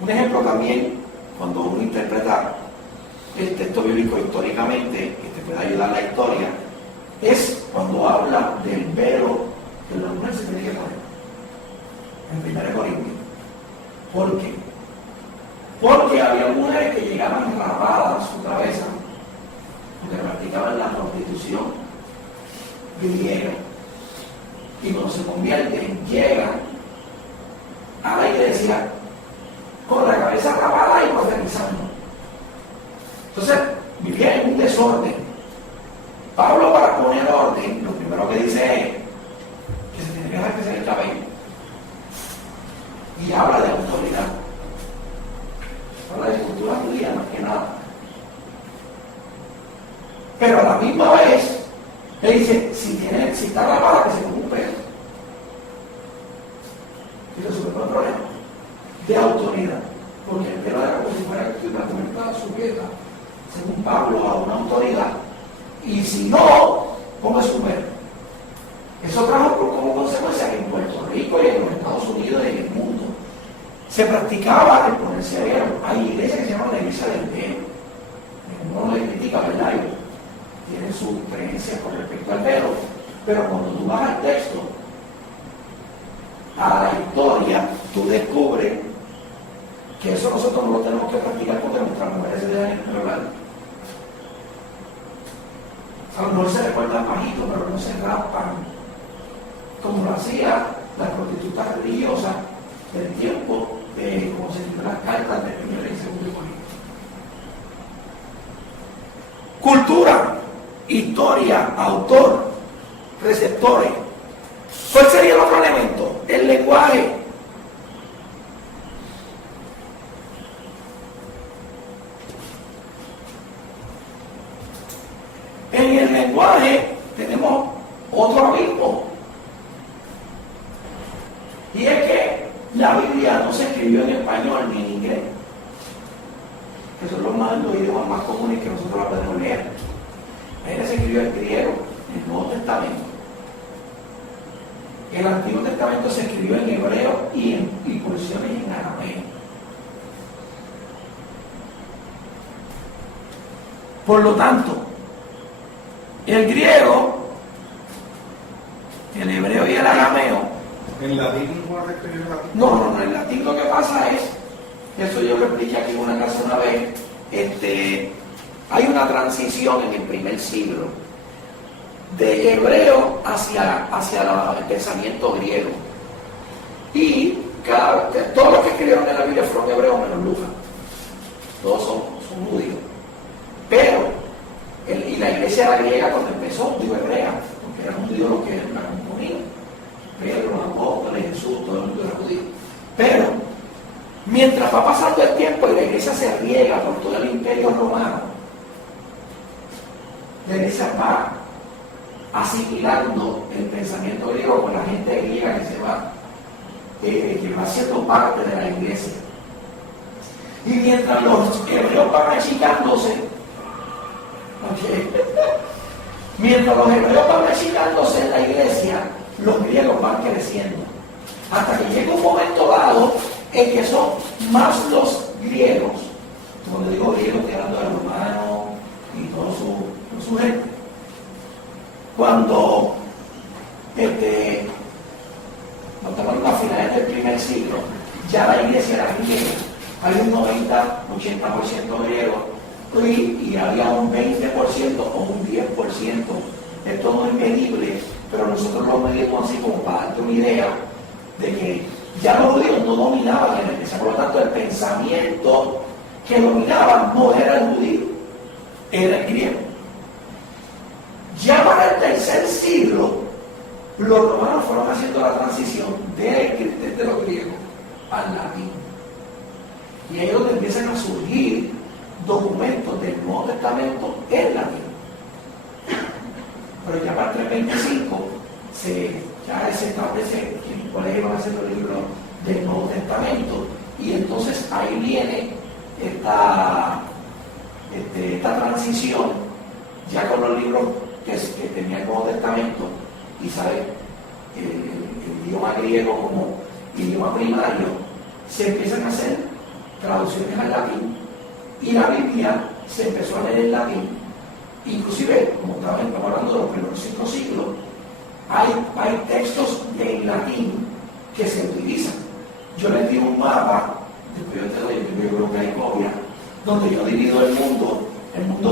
Un ejemplo también, cuando uno interpreta el texto bíblico históricamente, que te puede ayudar la historia, es cuando habla del velo que la mujer se tiene que poner. En 1 Corintios. ¿Por qué? Porque había mujeres que llegaban rapadas a su cabeza, porque practicaban la prostitución griega. Y cuando se convierten, llegan a la iglesia con la cabeza rapada y profetizando. Entonces, vivían en un desorden. Pablo, para poner orden, lo primero que dice es que se tiene que dejar crecer el cabello. Y habla de autoridad. Habla de cultura judía, más que nada. Pero a la misma vez, le dice, si está rapada, que se ponga un pelo. Y eso es un problema de autoridad. Porque el pelo era como si fuera una comentada sujeta, según Pablo, a una autoridad. Y si no, ¿cómo es su pelo? Eso trajo como consecuencia que en Puerto Rico y en los Estados Unidos y en el mundo se practicaba el ponerse velo. Hay iglesias que se llaman la iglesia del velo. Uno no le critica, ¿verdad? Tienen sus creencias con respecto al velo. Pero cuando tú vas al texto, a la historia, tú descubres que eso nosotros no lo tenemos que practicar porque nuestras mujeres se dejan enrolar. A lo mejor se recuerdan bajito, pero no se raspan como lo hacía la prostituta religiosa del tiempo, como se escriben las cartas de 1 y 2 Corintios. Cultura, historia, autor, receptores. ¿Cuál sería el otro elemento? El lenguaje. En el lenguaje tenemos otro abismo. Y es que la Biblia no se escribió en español ni en inglés. Que son los idiomas más comunes que nosotros la podemos leer. Ella se escribió en griego, en el Nuevo Testamento. El Antiguo Testamento se escribió en hebreo y porciones en arameo. Por lo tanto, el griego, el hebreo y el arameo. ¿En latín igual se escribió en latín? No, en latín lo que pasa es, eso yo lo expliqué aquí en una clase una vez, hay una transición en el primer siglo de hebreo hacia el pensamiento griego. Y todos los que escribieron en la Biblia fueron hebreos menos Lucas. Todos son judíos. Pero, y la iglesia era griega cuando empezó, digo hebrea, porque eran judíos los que la componían. Pedro, los apóstoles, Jesús, todo el mundo era judío. Pero, mientras va pasando el tiempo y la iglesia se riega por todo el imperio romano, la iglesia va asimilando el pensamiento griego con la gente griega que va siendo parte de la iglesia. Y mientras los hebreos van achicándose, mientras los hebreos van achicándose en la iglesia, los griegos van creciendo. Hasta que llega un momento dado en que son más los griegos, cuando digo griegos, estoy hablando de los romanos y todo su gente. Cuando estamos en las finales del primer siglo, ya la iglesia era griega. Hay un 90-80% griego y había un 20% o un 10%. Esto no es medible, pero nosotros lo medimos así como para darte una idea de que ya los judíos no dominaban en la iglesia. Por lo tanto, el pensamiento que dominaba no era el judío, era el griego. Ya para el tercer siglo, los romanos fueron haciendo la transición desde los griegos al latín. Y ahí es donde empiezan a surgir documentos del Nuevo Testamento en latín. Pero ya para el 325 ya se establece cuáles iban a ser los libros del Nuevo Testamento. Y entonces ahí viene esta transición ya con los libros que tenía el Nuevo Testamento y sabe el idioma griego como idioma primario, se empiezan a hacer traducciones al latín y la Biblia se empezó a leer en latín. Inclusive, como estamos hablando de los primeros 5 siglos, hay textos en latín que se utilizan. Yo les di un mapa, después yo te doy, yo creo que hay copia, donde yo divido el mundo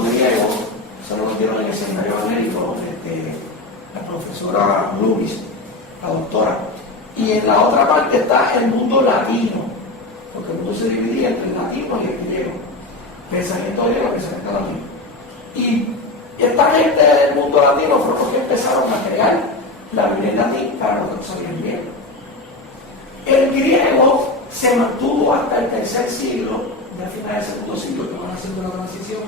griego, se lo dieron en el seminario evangélico, la profesora Lubis, la doctora. Y en la otra parte está el mundo latino, porque el mundo se dividía entre el latino y el griego. Pensamiento griego, pensamiento latino. Y esta gente del mundo latino fueron los que empezaron a crear la Biblia en latín para los que no sabían griego. El griego se mantuvo hasta el 3er siglo, ya al final del 2º siglo, que van haciendo la transición.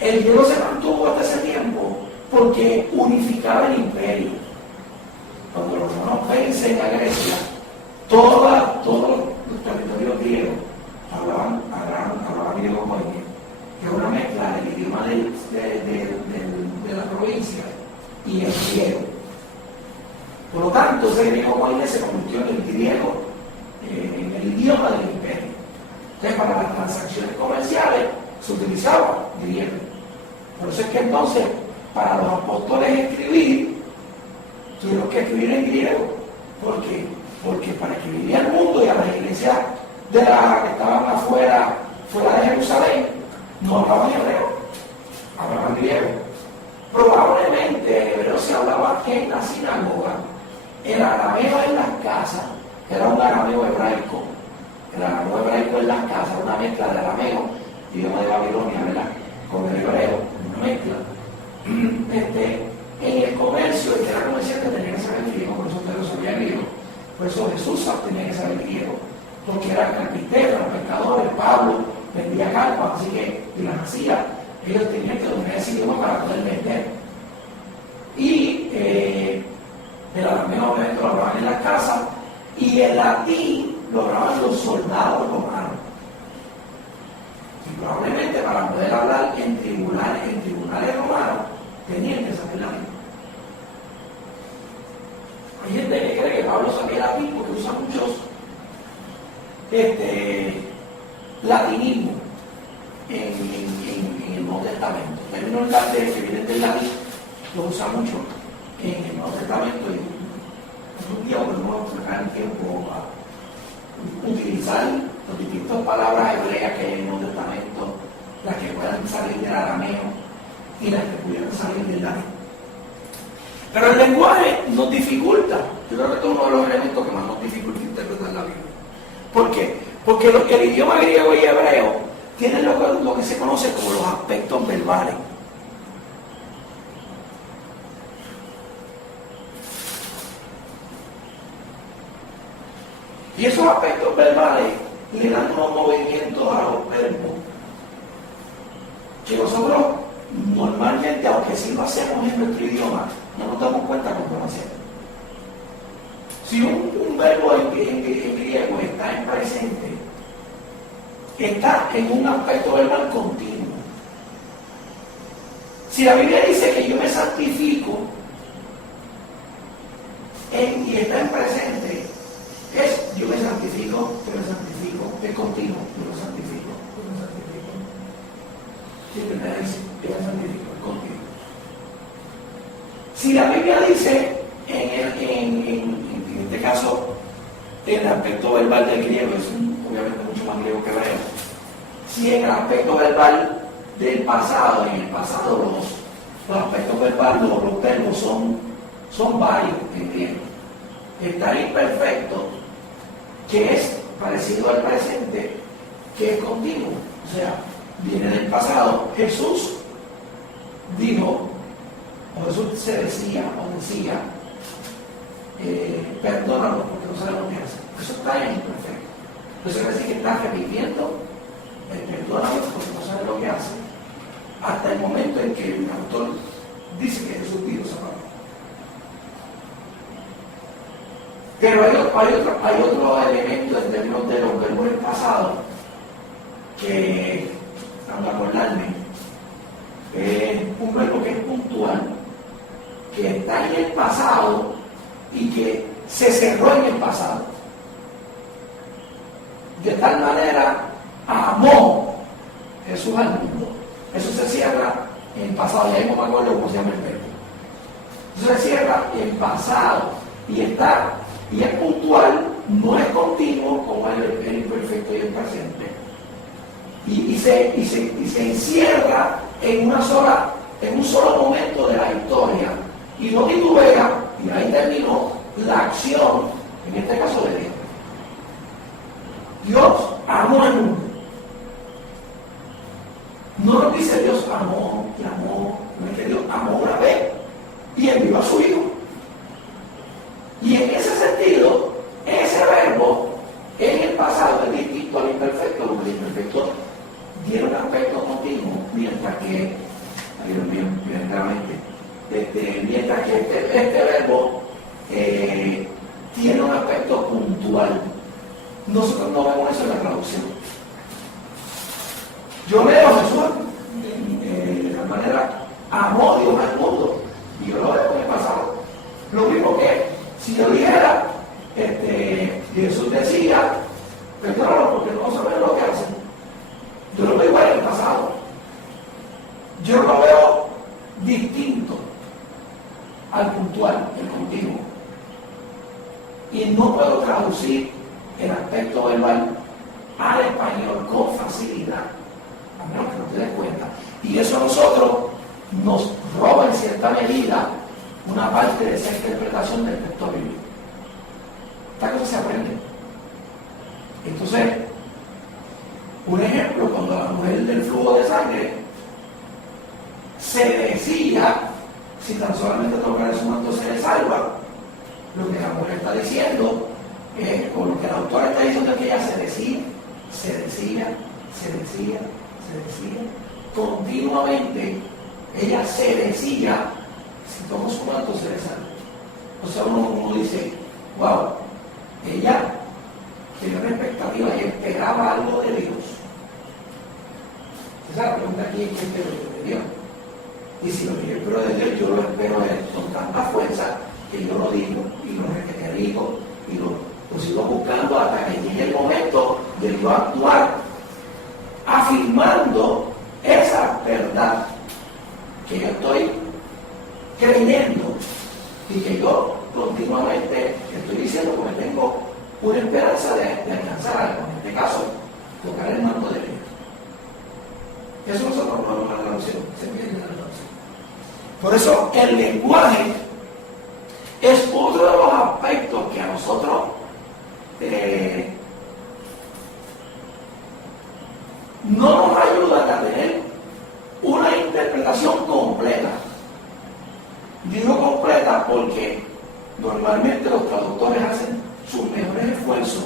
El griego se mantuvo hasta ese tiempo porque unificaba el imperio. Cuando los romanos vencen a Grecia, todos los territorios griegos hablaban griego koine, que es una mezcla del idioma de la provincia y el griego. Por lo tanto, ese griego koine se convirtió en el griego, en el idioma del imperio. Entonces, para las transacciones comerciales se utilizaba griego. Por eso es que entonces, para los apóstoles escribir, tuvieron que escribir en griego. ¿Por qué? Porque para escribir al mundo y a las iglesias que estaban fuera de Jerusalén, no hablaban hebreo, hablaban griego. Probablemente hebreo se hablaba en la sinagoga, el arameo en las casas, era un arameo hebraico. El arameo hebraico en las casas, una mezcla de arameo, idioma de Babilonia, ¿verdad?, con el hebreo, una mezcla. En el comercio, el que era comerciante tenía que saber griego, por eso usted no sabía griego. Por eso Jesús tenía que saber griego, porque eran carpinteros, eran pescadores. Pablo vendía carpas, así que, y las hacía, ellos tenían que dominar ese idioma para poder vender. Y el arameo obviamente lo hablaban en las casas, y el latín lo hablaban los soldados romanos. Y probablemente para poder hablar en tribunales romanos, tenían que saber latín. Hay gente que cree que Pablo sabía latín porque usa muchos latinismo en el Nuevo Testamento. Términos irlandeses que vienen del latín lo usa mucho en el Nuevo Testamento, y un día podemos sacar el tiempo a utilizar las distintas palabras hebreas que hay en el Nuevo Testamento, las que puedan salir del arameo y las que pudieran salir del latín. Pero el lenguaje nos dificulta. Yo creo que este es uno de los elementos que más nos dificulta interpretar la Biblia. ¿Por qué? Porque el idioma griego y hebreo tienen lo que se conoce como los aspectos verbales. Y esos aspectos verbales le dan unos movimientos a los verbos que nosotros normalmente, aunque sí lo hacemos en nuestro idioma, no nos damos cuenta cómo lo hacemos. Si un verbo en griego está en presente, está en un aspecto verbal continuo. Si la Biblia dice que yo me santifico y está en presente, es yo me santifico, es continuo, yo me santifico. Siempre me dice, yo me santifico, es continuo. Si la Biblia dice en este caso, el aspecto verbal del griego es obviamente mucho más griego que hebreo. Si en el aspecto verbal del pasado, en el pasado los aspectos verbales, los verbos son varios en griego. Está el imperfecto, que es parecido al presente, que es continuo, o sea, viene del pasado. Jesús dijo, o Jesús se decía, perdónanos porque no saben lo que hacen. Eso está en imperfecto. Eso quiere decir que está repitiendo perdónanos porque no saben lo que hacen, hasta el momento en que el autor dice que Jesús dijo esa palabra. Pero hay otro elemento en términos de los verbos del pasado que, para acordarme, un verbo que es puntual, que está en el pasado y que se cerró en el pasado. De tal manera amó Jesús al mundo. Eso se cierra en pasado, ya no me acuerdo cómo se llama el verbo. Eso se cierra en pasado y es puntual, no es continuo como el imperfecto y el presente. Y se encierra en un solo momento de la historia. Y no titubea, y ahí terminó la acción, en este caso de Dios. Dios amó al mundo. No nos dice Dios amó y amó, no es que Dios amó una vez y envió a su Hijo. Y en ese sentido, ese verbo en el pasado es distinto al imperfecto, porque el imperfecto tiene un aspecto continuo, mientras que, mientras que este verbo tiene un aspecto puntual. Nosotros no vemos eso en la traducción. Yo leo a Jesús de la manera amó Dios al mundo, y yo lo veo en el pasado. Lo mismo que si yo dijera, Jesús decía, perdónalo porque no saben lo que hacen. Yo lo veo igual en el pasado. Yo lo veo distinto al puntual, el continuo. Y no puedo traducir el aspecto verbal al español con facilidad, a menos que no te des cuenta. Y eso a nosotros nos roba en cierta medida una parte de esa interpretación del texto bíblico. Esta cosa se aprende. Entonces, un ejemplo, cuando la mujer del flujo de sangre se decía, si tan solamente tocar su manto se le salva, lo que la mujer está diciendo, o lo que la autora está diciendo es que ella se decía, continuamente, ella se decía, si tomo su manto se le salva. O sea, uno dice, wow, ella tenía una expectativa y esperaba algo de Dios. Esa es la pregunta aquí, ¿qué espero yo de Dios? Y si lo que yo espero de Dios, yo lo espero con tanta fuerza que yo lo digo y lo digo y lo sigo buscando hasta que llegue el momento de yo actuar afirmando esa verdad que yo estoy creyendo y que yo continuamente estoy diciendo que tengo una esperanza de alcanzar algo, en este caso, tocar el manto de Dios. Eso nosotros no vamos a la traducción, se pierde la traducción. Por eso el lenguaje es otro de los aspectos que a nosotros no nos ayudan a tener una interpretación completa. Digo completa porque normalmente los traductores hacen sus mejores esfuerzos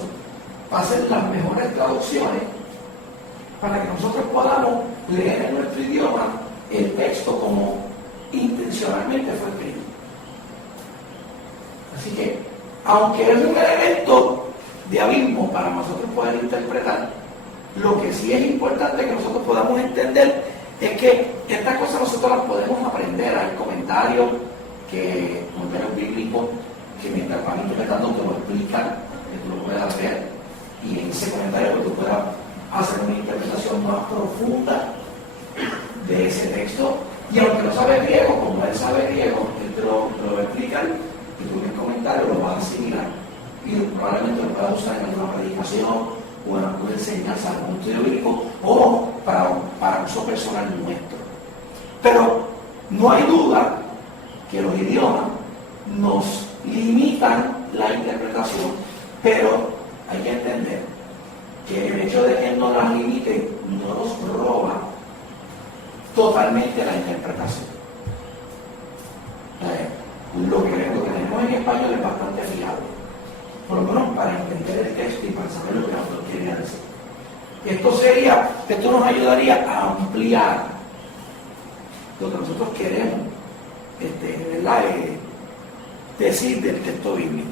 para hacer las mejores traducciones para que nosotros podamos leer en nuestro idioma el texto como intencionalmente fue escrito. Así que, aunque es un elemento de abismo para nosotros poder interpretar, lo que sí es importante que nosotros podamos entender es que estas cosas nosotros las podemos aprender. Hay comentarios bíblicos que mientras van interpretando te lo explican, que tú lo puedas ver, y en ese comentario que tú puedas hacer una interpretación más profunda de ese texto. Y aunque no sabes griego, como él sabe griego, él te lo va a explicar y tú en el comentario lo vas a asimilar y probablemente lo puedas usar en alguna predicación o en alguna enseñanza, en algún estudio bíblico o para uso personal nuestro. Pero no hay duda que los idiomas nos limitan la interpretación, pero hay que entender que el hecho de que nos las limiten no nos roba totalmente la interpretación. Lo que tenemos en español es bastante fiable, por lo menos para entender el texto y para saber lo que el autor quería decir. Esto nos ayudaría a ampliar lo que nosotros queremos decir del texto bíblico.